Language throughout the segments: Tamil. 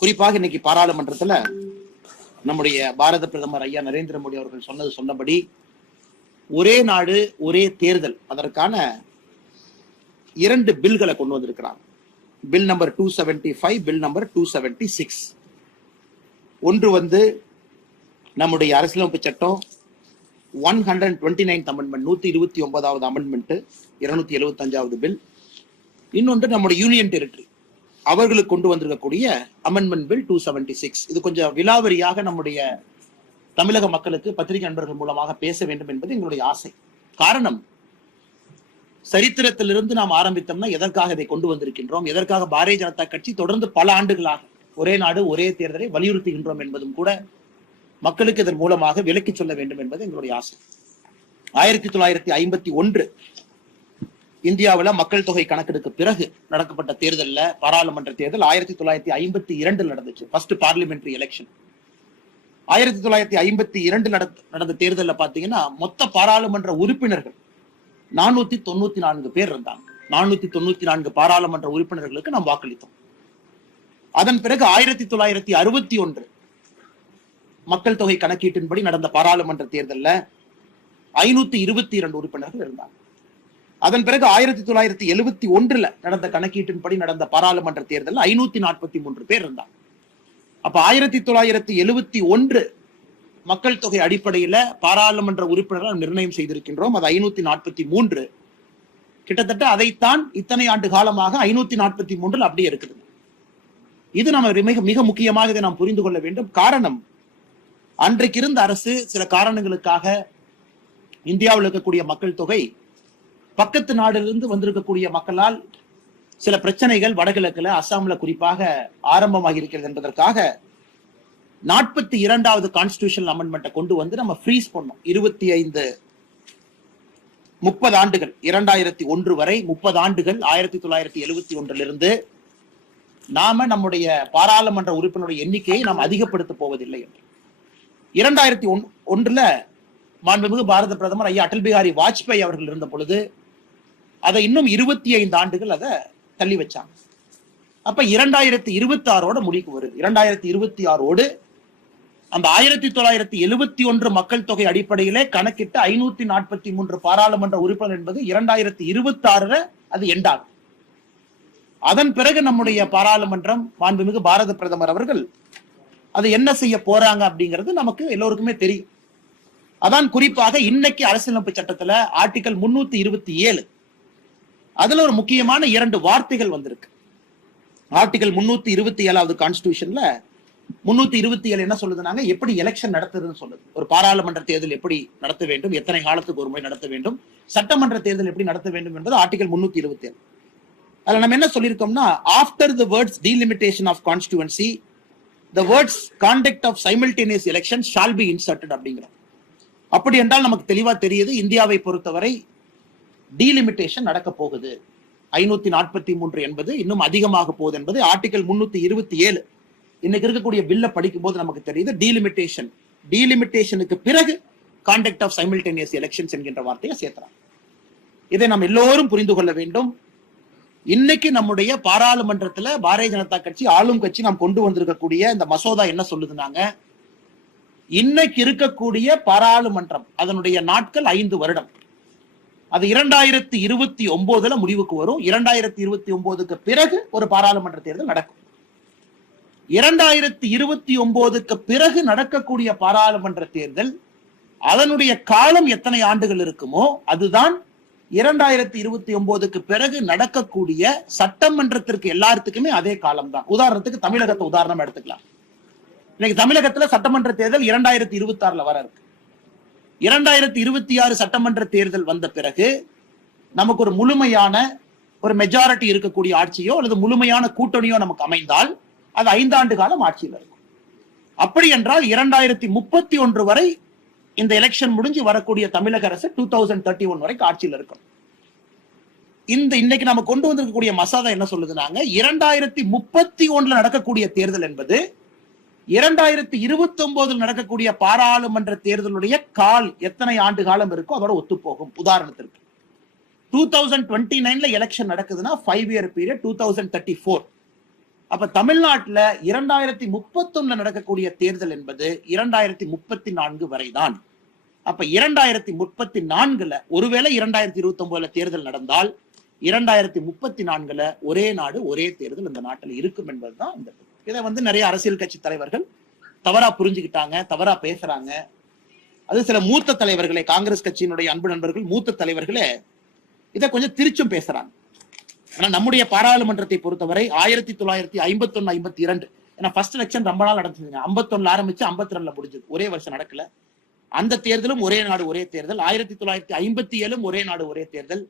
குறிப்பாக இன்னைக்கு பாராளுமன்றத்துல நம்முடைய பாரத பிரதமர் ஐயா நரேந்திர மோடி அவர்கள் சொன்னபடி ஒரே நாடு ஒரே தேர்தல் அதற்கான 2 பில்களை கொண்டு வந்திருக்கிறார். Bill number 275, bill number 276. ஒன்று நம்முடைய அரசியலமைப்பு சட்டம் 129th அமெண்ட்மெண்ட், 129வது அமெண்ட்மெண்ட், 275வது பில். இன்னொன்று நம்முடைய யூனியன் டெரிட்டரி அவர்களுக்கு கொண்டு வந்திருக்கக்கூடிய அமெண்ட்மெண்ட் பில் 276. இது கொஞ்சம் விலாவரியாக நம்முடைய தமிழக மக்களுக்கு பத்திரிகை நண்பர்கள் மூலமாக பேச வேண்டும் என்பது எங்களுடைய ஆசை. காரணம், சரித்திரத்திலிருந்து நாம் ஆரம்பித்தோம்னா எதற்காக இதை கொண்டு வந்திருக்கின்றோம், எதற்காக பாரதிய ஜனதா கட்சி தொடர்ந்து பல ஆண்டுகளாக ஒரே நாடு ஒரே தேர்தலை வலியுறுத்துகின்றோம் என்பதும் கூட மக்களுக்கு இதன் மூலமாக விலக்கி சொல்ல வேண்டும் என்பது எங்களுடைய ஆசை. 1951 இந்தியாவில் மக்கள் தொகை கணக்கெடுக்க பிறகு நடக்கப்பட்ட தேர்தலில், பாராளுமன்ற தேர்தல் 1952 நடந்துச்சு. ஃபர்ஸ்ட் பார்லிமெண்டரி எலெக்ஷன் 1952 நடந்த தேர்தலில் பாத்தீங்கன்னா மொத்த பாராளுமன்ற உறுப்பினர்கள் 494 பேர் இருந்தாங்க. 494 பாராளுமன்ற உறுப்பினர்களுக்கு நாம் வாக்களித்தோம். அதன் பிறகு 1961 மக்கள் தொகை கணக்கீட்டின்படி நடந்த பாராளுமன்ற தேர்தலில் 522 உறுப்பினர்கள் இருந்தாங்க. அதன் பிறகு 1971 நடந்த கணக்கீட்டின்படி நடந்த பாராளுமன்ற தேர்தலில் 543 பேர் இருந்தாங்க. அப்ப 1971 மக்கள் தொகை அடிப்படையில பாராளுமன்ற உறுப்பினர்கள் நிர்ணயம் செய்திருக்கின்றோம். அது 543. கிட்டத்தட்ட அதைத்தான் இத்தனை ஆண்டு காலமாக 543 அப்படியே இருக்குது. இது நம்ம மிக முக்கியமாக இதை நாம் புரிந்து கொள்ள வேண்டும். காரணம், அன்றைக்கு இருந்த அரசு சில காரணங்களுக்காக இந்தியாவில் இருக்கக்கூடிய மக்கள் தொகை பக்கத்து நாடிலிருந்து வந்திருக்கக்கூடிய மக்களால் சில பிரச்சனைகள் வடகிழக்குல, அஸ்ஸாம்ல குறிப்பாக ஆரம்பமாக இருக்கிறது என்பதற்காக 42வது கான்ஸ்டிடியூஷனல் அமெண்ட்மெண்ட்டை கொண்டு வந்து நம்ம ஃப்ரீஸ் பண்ணோம். 30 ஆண்டுகள், 2001 வரை 30 ஆண்டுகள், 1971 நாம நம்முடைய பாராளுமன்ற உறுப்பினருடைய எண்ணிக்கையை நாம் அதிகப்படுத்த போவதில்லை என்று 2001 மாண்புமிகு பாரத பிரதமர் ஐயா அடல் பிஹாரி வாஜ்பாய் அவர்கள் இருந்த பொழுது அதை இன்னும் 25 ஆண்டுகள் அதை தள்ளி வச்சாங்க. அப்ப 2026 முடிவுக்கு வருது. 2026 அந்த 1971 மக்கள் தொகை அடிப்படையிலே கணக்கிட்ட 543 பாராளுமன்ற உறுப்பினர் என்பது 2026 அது எண்டாகும். அதன் பிறகு நம்முடைய பாராளுமன்றம் மாண்புமிகு பாரத பிரதமர் அவர்கள் அது என்ன செய்ய போறாங்க அப்படிங்கிறது நமக்கு எல்லோருக்குமே தெரியும். அதான் குறிப்பாக இன்னைக்கு அரசியலமைப்பு சட்டத்துல ஆர்டிகல் 327 அதுல ஒரு முக்கியமான 2 வார்த்தைகள் வந்திருக்கு. ஆர்டிகல் 327வது கான்ஸ்டிடியூஷன்ல 327 என்ன சொல்லுதுனாங்க, எப்படி எலெக்ஷன் நடத்துறதுன்னு சொல்லுது. ஒரு பாராளுமன்ற தேர்தல் எப்படி நடத்த வேண்டும், எத்தனை காலத்துக்கு ஒரு முறை நடத்த வேண்டும், சட்டமன்ற தேர்தல் எப்படி நடத்த வேண்டும் என்பது ஆர்டிகல் 327. அதுல நம்ம என்ன சொல்லியிருக்கோம்னா, after the words delimitation of constituency the words conduct of simultaneous elections shall be inserted அப்படிங்கிறோம். அப்படி என்றால் நமக்கு தெளிவா தெரியுது, இந்தியாவை பொறுத்தவரை டீலிமிட்டேஷன் நடக்க போகுது. 543 என்பது இன்னும் அதிகமாக போகுது என்பது ஆர்டிகல் 327 இன்னைக்கு இருக்கக்கூடிய பில்ல படிக்கும் போது நமக்கு தெரியுது. டீலிமிட்டேஷனுக்கு பிறகு கான்டக்ட் ஆஃப் சைமல்டேனியஸ் எலெக்ஷன்ஸ் என்கின்ற வார்த்தையை சேர்க்கிறாங்க. இதை நாம் எல்லோரும் புரிந்து கொள்ள வேண்டும். இன்னைக்கு நம்முடைய பாராளுமன்றத்துல பாரதிய ஜனதா கட்சி ஆளும் கட்சி நாம் கொண்டு வந்திருக்கக்கூடிய இந்த மசோதா என்ன சொல்லுதுனாங்க, இன்னைக்கு இருக்கக்கூடிய பாராளுமன்றம் அதனுடைய நாட்கள் 5 வருடம். அது 2029 முடிவுக்கு வரும். 2029க்கு பிறகு ஒரு பாராளுமன்ற தேர்தல் நடக்கும். 2029க்கு பிறகு நடக்கக்கூடிய பாராளுமன்ற தேர்தல் அதனுடைய காலம் எத்தனை ஆண்டுகள் இருக்குமோ அதுதான் 2029க்கு பிறகு நடக்கக்கூடிய சட்டமன்றத்திற்கு எல்லாத்துக்குமே அதே காலம் தான். உதாரணத்துக்கு தமிழகத்தை உதாரணம் எடுத்துக்கலாம். இன்னைக்கு தமிழகத்துல சட்டமன்ற தேர்தல் 2026 வர இருக்கு. 2026 சட்டமன்ற தேர்தல் வந்த பிறகு நமக்கு ஒரு முழுமையான ஒரு மெஜாரிட்டி இருக்கக்கூடிய ஆட்சியோ அல்லது முழுமையான கூட்டணியோ நமக்கு அமைந்தால் அது 5 ஆண்டு காலம் ஆட்சியில் இருக்கும். அப்படி என்றால் 2031 வரை இந்த எலெக்ஷன் முடிஞ்சு வரக்கூடிய தமிழக அரசு 2031 வரைக்கும் ஆட்சியில் இருக்கும். இன்னைக்கு நம்ம கொண்டு வந்திருக்கக்கூடிய மசோதா என்ன சொல்லுதுனாங்க, 2031 நடக்கக்கூடிய தேர்தல் என்பது 2029 நடக்கக்கூடிய பாராளுமன்ற தேர்தலுடைய எத்தனை ஆண்டு காலம் இருக்கோ அதோட ஒத்து போகும். உதாரணத்திற்கு 2029 எலெக்ஷன் நடக்குதுன்னா 5 year பீரியட் 2034. அப்ப தமிழ்நாட்டுல 2031 நடக்கக்கூடிய தேர்தல் என்பது 2034 வரைதான். அப்ப 2034 ஒருவேளை 2029 தேர்தல் நடந்தால் 2034 ஒரே நாடு ஒரே தேர்தல் இந்த நாட்டில் இருக்கும் என்பதுதான் இந்த. இதை நிறைய அரசியல் கட்சி தலைவர்கள் தவறா புரிஞ்சுக்கிட்டாங்க, தவறா பேசுறாங்க. அது சில மூத்த தலைவர்களை, காங்கிரஸ் கட்சியினுடைய அன்பு நண்பர்கள் மூத்த தலைவர்களே இதை கொஞ்சம் திருச்சும் பேசுறாங்க. ஆனா நம்முடைய பாராளுமன்றத்தை பொறுத்தவரை 1951, 52 ஏன்னா ஃபர்ஸ்ட் எலெக்ஷன் ரொம்ப நாள் நடந்ததுங்க. 51 ஆரம்பிச்சு 52 முடிஞ்சது, ஒரே வருஷம் நடக்கல. அந்த தேர்தலும் ஒரே நாடு ஒரே தேர்தல். 1957 ஒரே நாடு ஒரே தேர்தல்.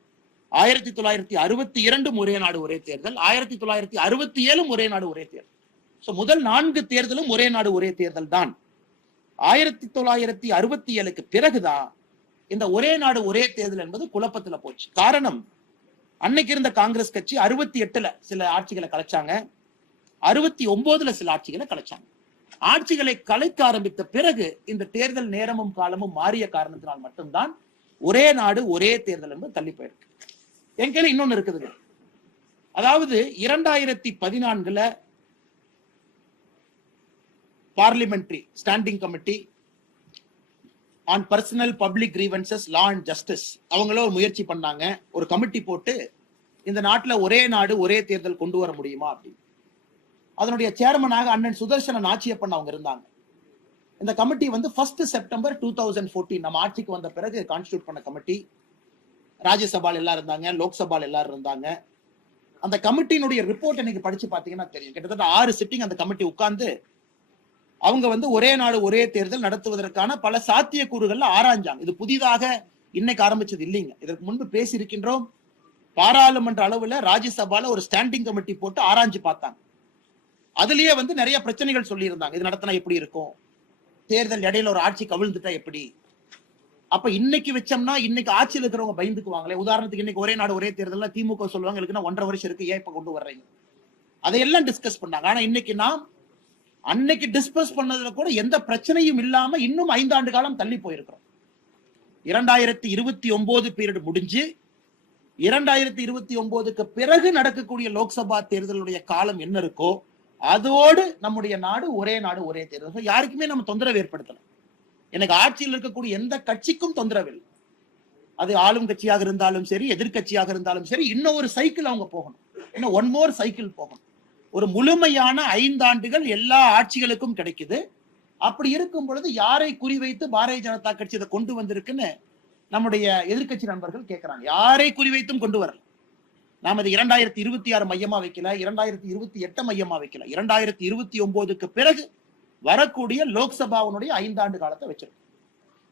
1962 ஒரே நாடு ஒரே தேர்தல். 1967 ஒரே நாடு ஒரே தேர்தல். முதல் 4 தேர்தலும் ஒரே நாடு ஒரே தேர்தல் தான். 1967க்கு பிறகுதான் இந்த ஒரே நாடு ஒரே தேர்தல் என்பது குழப்பத்துல போச்சு. காரணம், அன்னைக்கு இருந்த காங்கிரஸ் கட்சி 68ல சில ஆட்சிகளை கலைச்சாங்க, 69ல சில ஆட்சிகளை கலைச்சாங்க. ஆட்சிகளை கலைக்க ஆரம்பித்த பிறகு இந்த தேர்தல் நேரமும் காலமும் மாறிய காரணத்தினால் மட்டும்தான் ஒரே நாடு ஒரே தேர்தல் என்பது தள்ளி போயிருக்கு. என் கையில இன்னொன்னு இருக்குது. அதாவது 2014 parliamentary standing committee on personal public grievances law and justice அவங்கள ஒரு முயற்சி பண்ணாங்க. ஒரு கமிட்டி போட்டு இந்த நாட்டுல ஒரே நாடு ஒரே தேர்தல் கொண்டு வர முடியுமா அப்படின்னு. அதனுடைய சேர்மனாக அண்ணன் சுதர்சன நாச்சியப்பன் அவங்க இருந்தாங்க. இந்த கமிட்டி 1 செப்டம்பர் 2014 நம்ம ஆட்சிக்கு வந்த பிறகு கான்ஸ்டிடியூட் பண்ண கமிட்டி. ராஜ்யசபால எல்லாரும் இருந்தாங்க, லோக்சபால எல்லாரும் இருந்தாங்க. அந்த கமிட்டியினுடைய ரிப்போர்ட் இன்னைக்கு படிச்சு பாத்தீங்கன்னா தெரியும். கிட்டத்தட்ட 6 சிட்டிங் அந்த கமிட்டி உட்கார்ந்து அவங்க ஒரே நாடு ஒரே தேர்தல் நடத்துவதற்கான பல சாத்தியக்கூறுகள் ஆராய்ஞ்சாங்க. இது புதிதாக இன்னைக்கு ஆரம்பிச்சது இல்லைங்க. இதற்கு முன்பு பேசி இருக்கின்றோம். பாராளுமன்ற அளவுல ராஜ்யசபால ஒரு ஸ்டாண்டிங் கமிட்டி போட்டு ஆராய்ஞ்சு பார்த்தாங்க. அதுலயே நிறைய பிரச்சனைகள் சொல்லி இருந்தாங்க. இது நடத்தினா எப்படி இருக்கும், தேர்தல் இடையில ஒரு ஆட்சி கவிழ்ந்துட்டா எப்படி. அப்ப இன்னைக்கு வச்சோம்னா இன்னைக்கு ஆட்சியில் இருக்கிறவங்க பயந்துக்குவாங்களே. உதாரணத்துக்கு இன்னைக்கு ஒரே நாடு ஒரே தேர்தல் திமுக சொல்லுவாங்க, இருக்குன்னா 1.5 வருஷம் இருக்கு, ஏன் இப்ப கொண்டு வர்றீங்க, அதையெல்லாம் டிஸ்கஸ் பண்ணாங்க. ஆனா இன்னைக்கு நாம் அன்னைக்கு டிஸ்கஸ் பண்ணதுல கூட எந்த பிரச்சனையும் இல்லாம இன்னும் 5 ஆண்டு காலம் தள்ளி போயிருக்கிறோம். 2029 பீரியட் முடிஞ்சு 2029க்கு பிறகு நடக்கக்கூடிய லோக்சபா தேர்தலுடைய காலம் என்ன இருக்கோ அதோடு நம்முடைய நாடு ஒரே தேர்தல். யாருக்குமே நம்ம தொந்தரவு ஏற்படுத்தலாம். எனக்கு ஆட்சியில் இருக்கக்கூடிய எந்த கட்சிக்கும் தொந்தரவு இல்லை. அது ஆளும் கட்சியாக இருந்தாலும் சரி, எதிர்கட்சியாக இருந்தாலும் சரி, இன்னும் ஒரு சைக்கிள் அவங்க போகணும், இன்னும் 1 more சைக்கிள் போகணும். ஒரு முழுமையான 5 ஆண்டுகள் எல்லா ஆட்சிகளுக்கும் கிடைக்குது. அப்படி இருக்கும் பொழுது யாரை குறிவைத்து பாரதிய ஜனதா கட்சி இதை கொண்டு வந்திருக்குன்னு நம்முடைய எதிர்கட்சி நண்பர்கள் கேட்கிறாங்க. யாரை குறிவைத்தும் கொண்டு வரல. நாம இது 2026 மையமா வைக்கல, 2028 மையமா வைக்கல. 2029க்கு பிறகு வரக்கூடிய லோக்சபாவுடைய 5 ஆண்டு காலத்தை வச்சிருக்கோம்.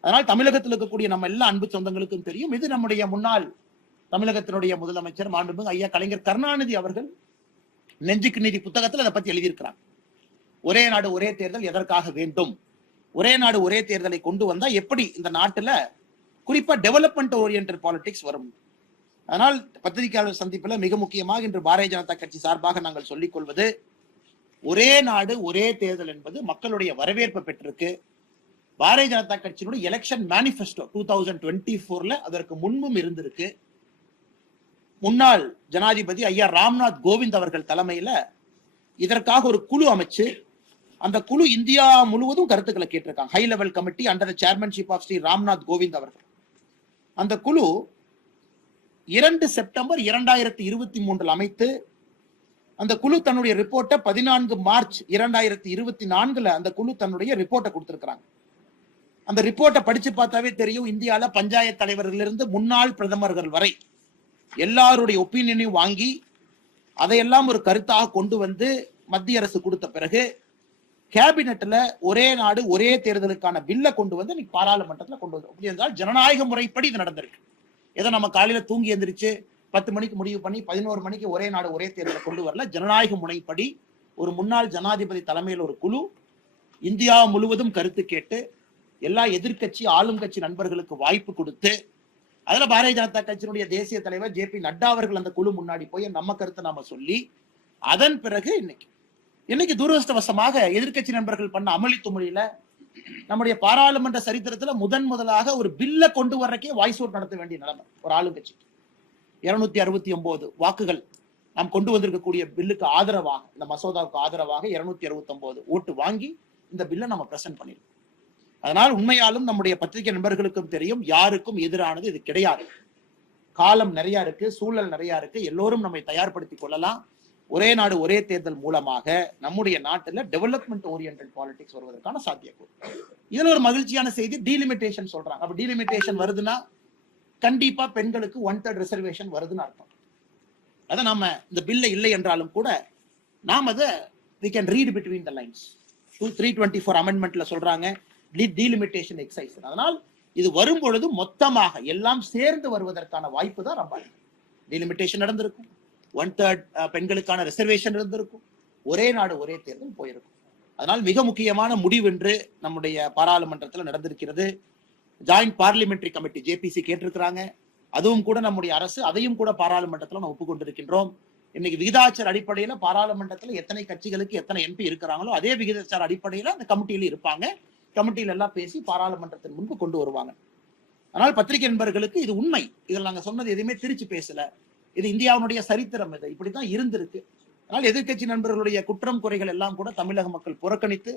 அதனால் தமிழகத்தில் இருக்கக்கூடிய நம்ம எல்லா அன்பு சொந்தங்களுக்கும் தெரியும். இது நம்முடைய முன்னாள் தமிழகத்தினுடைய முதலமைச்சர் மாண்புமிகு ஐயா கலைஞர் கருணாநிதி அவர்கள் நெஞ்சுக்கு நீதி புத்தகத்தில் அதை பத்தி எழுதியிருக்கிறாங்க. ஒரே நாடு ஒரே தேர்தல் எதற்காக வேண்டும், ஒரே நாடு ஒரே தேர்தலை கொண்டு வந்தா எப்படி இந்த நாட்டுல குறிப்பா டெவலப்மெண்ட் ஓரியன்டட் பாலிடிக்ஸ் வரும். அதனால் பத்திரிகையாளர் சந்திப்பில் மிக முக்கியமாக இன்று பாரதிய ஜனதா கட்சி சார்பாக நாங்கள் சொல்லிக் கொள்வது, ஒரே நாடு ஒரே தேர்தல் என்பது மக்களுடைய வரவேற்பு பெற்றிருக்கு. பாரதிய ஜனதா கட்சியினுடைய எலெக்ஷன் மேனிபெஸ்டோ 2024ல அதற்கு முன்பும் இருந்திருக்கு. முன்னாள் ஜனாதிபதி ஐயா ராம்நாத் கோவிந்த் அவர்கள் தலைமையில இதற்காக ஒரு குழு அமைச்சு அந்த குழு இந்தியா முழுவதும் கருத்துக்களை கேட்டிருக்காங்க. High level committee under the chairmanship of Shri Ramnath Kovind அவர்கள். அந்த குழு 2 செப்டம்பர் 2023 அமைத்து அந்த குழு தன்னுடைய ரிப்போர்ட்டை 14 மார்ச் 2024 அந்த குழு தன்னுடைய ரிப்போர்ட்டை கொடுத்திருக்கிறாங்க. அந்த ரிப்போர்ட்டை படிச்சு பார்த்தாவே தெரியும், இந்தியால பஞ்சாயத்து தலைவர்களிலிருந்து முன்னாள் பிரதமர்கள் வரை எல்லாருடைய ஒப்பீனியனையும் வாங்கி அதையெல்லாம் ஒரு கருத்தாக கொண்டு வந்து மத்திய அரசு கொடுத்த பிறகு கேபினெட்ல ஒரே நாடு ஒரே தேர்தலுக்கான பில்லை கொண்டு வந்து இன்னைக்கு பாராளுமன்றத்தில் கொண்டு வந்து. அப்படி என்றால் ஜனநாயக முறைப்படி இது நடந்திருக்கு. ஏதோ நம்ம காலையில தூங்கி எந்திரிச்சு 10 மணிக்கு முடிவு பண்ணி 11 மணிக்கு ஒரே நாடு ஒரே தேர்தலை கொண்டு வரல. ஜனநாயக முறைப்படி ஒரு முன்னாள் ஜனாதிபதி தலைமையில் ஒரு குழு இந்தியா முழுவதும் கருத்து கேட்டு எல்லா எதிர்கட்சி ஆளும் கட்சி நண்பர்களுக்கு வாய்ப்பு கொடுத்து அதுல பாரதிய ஜனதா கட்சியினுடைய தேசிய தலைவர் JP நட்டா அவர்கள் அந்த குழு முன்னாடி போய் நம்ம கருத்தை நாம சொல்லி அதன் பிறகு இன்னைக்கு துரதிருஷ்டவசமாக எதிர்கட்சி நண்பர்கள் பண்ண அமளி துமளியில நம்முடைய பாராளுமன்ற சரித்திரத்துல முதலாக ஒரு பில்ல கொண்டு வர்றக்கே வாய்ஸ் ஓட் நடத்த வேண்டிய நிலைமை ஒரு ஆளுங்கட்சி. 269 வாக்குகள் நாம் கொண்டு வந்திருக்கக்கூடிய பில்லுக்கு ஆதரவாக, இந்த மசோதாவுக்கு ஆதரவாக 269 ஓட்டு வாங்கி இந்த பில்லை நம்ம பிரசன்ட் பண்ணிருக்கோம். அதனால் உண்மையாலும் நம்முடைய பத்திரிகை நண்பர்களுக்கும் தெரியும், யாருக்கும் எதிரானது இது கிடையாது. காலம் நிறைய இருக்கு, சூழல் நிறைய இருக்கு, எல்லோரும் நம்மை தயார்படுத்திக் கொள்ளலாம். ஒரே நாடு ஒரே தேர்தல் மூலமாக நம்முடைய நாட்டுல டெவலப்மெண்ட் ஓரியன்டட் பாலிடிக்ஸ் வருவதற்கான சாத்தியக்கூறு. இதுல ஒரு மகிழ்ச்சியான செய்தி, டீலிமிட்டேஷன் சொல்றாங்க. அப்ப டீலிமிட்டேஷன் வருதுன்னா கண்டிப்பா பெண்களுக்கு 1/3 ரிசர்வேஷன் வருதுன்னு அர்த்தம். அதை நாம இந்த பில்ல இல்லை என்றாலும் கூட நாம் அதை we can read between the lines. 324 அமெண்ட்மெண்ட்ல சொல்றாங்க டீலிமிட்டேஷன் எக்ஸைஸ். அதனால் இது வரும் பொழுது மொத்தமாக எல்லாம் சேர்ந்து வருவதற்கான வாய்ப்பு தான் ரொம்ப. டீலிமிட்டேஷன் நடந்திருக்கும், 1/3 பெண்களுக்கான ரிசர்வேஷன் இருந்திருக்கும், ஒரே நாடு ஒரே தேர்தல் போயிருக்கும். அதனால் மிக முக்கியமான முடிவு என்று நம்முடைய பாராளுமன்றத்தில் நடந்திருக்கிறது. ஜாயிண்ட் பார்லிமெண்டரி கமிட்டி ஜேபிசி கேட்டிருக்கிறாங்க. அதுவும் கூட நம்முடைய அரசு அதையும் கூட பாராளுமன்றத்தில் நம்ம ஒப்புக்கொண்டிருக்கின்றோம். இன்னைக்கு விகிதாச்சார அடிப்படையில பாராளுமன்றத்தில் எத்தனை கட்சிகளுக்கு எத்தனை எம்பி இருக்கிறாங்களோ அதே விகிதாச்சார அடிப்படையில அந்த கமிட்டியில இருப்பாங்க. கமிட்டியில எல்லாம் பேசி பாராளுமன்றத்தின் முன்பு கொண்டு வருவாங்க. ஆனால் பத்திரிகை நண்பர்களுக்கு இது உண்மை, இதில் நாங்க சொன்னது எதுவுமே திருச்சி பேசல. இது இந்தியாவுடைய சரித்திரம், இது இப்படித்தான் இருந்திருக்கு. அதனால் எதிர்கட்சி நண்பர்களுடைய குற்றம் குறைகள் எல்லாம் கூட தமிழக மக்கள் புறக்கணித்து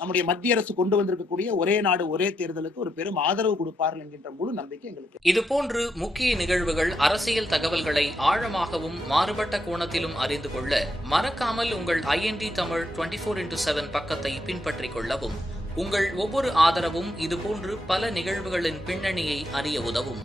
நம்முடைய மத்திய அரசு கொண்டு வந்திருக்கக்கூடிய ஒரே நாடு ஒரே தேர்தலுக்கு ஒரு பெரும் ஆதரவு கொடுப்பார்கள் என்கின்ற முழு நம்பிக்கை எங்களுக்கு. இதுபோன்று முக்கிய நிகழ்வுகள், அரசியல் தகவல்களை ஆழமாகவும் மாறுபட்ட கோணத்திலும் அறிந்து கொள்ள மறக்காமல் உங்கள் IND தமிழ் 24x7 பக்கத்தை பின்பற்றிக் கொள்ளவும். உங்கள் ஒவ்வொரு ஆதரவும் இதுபோன்று பல நிகழ்வுகளின் பின்னணியை அறிய உதவும்.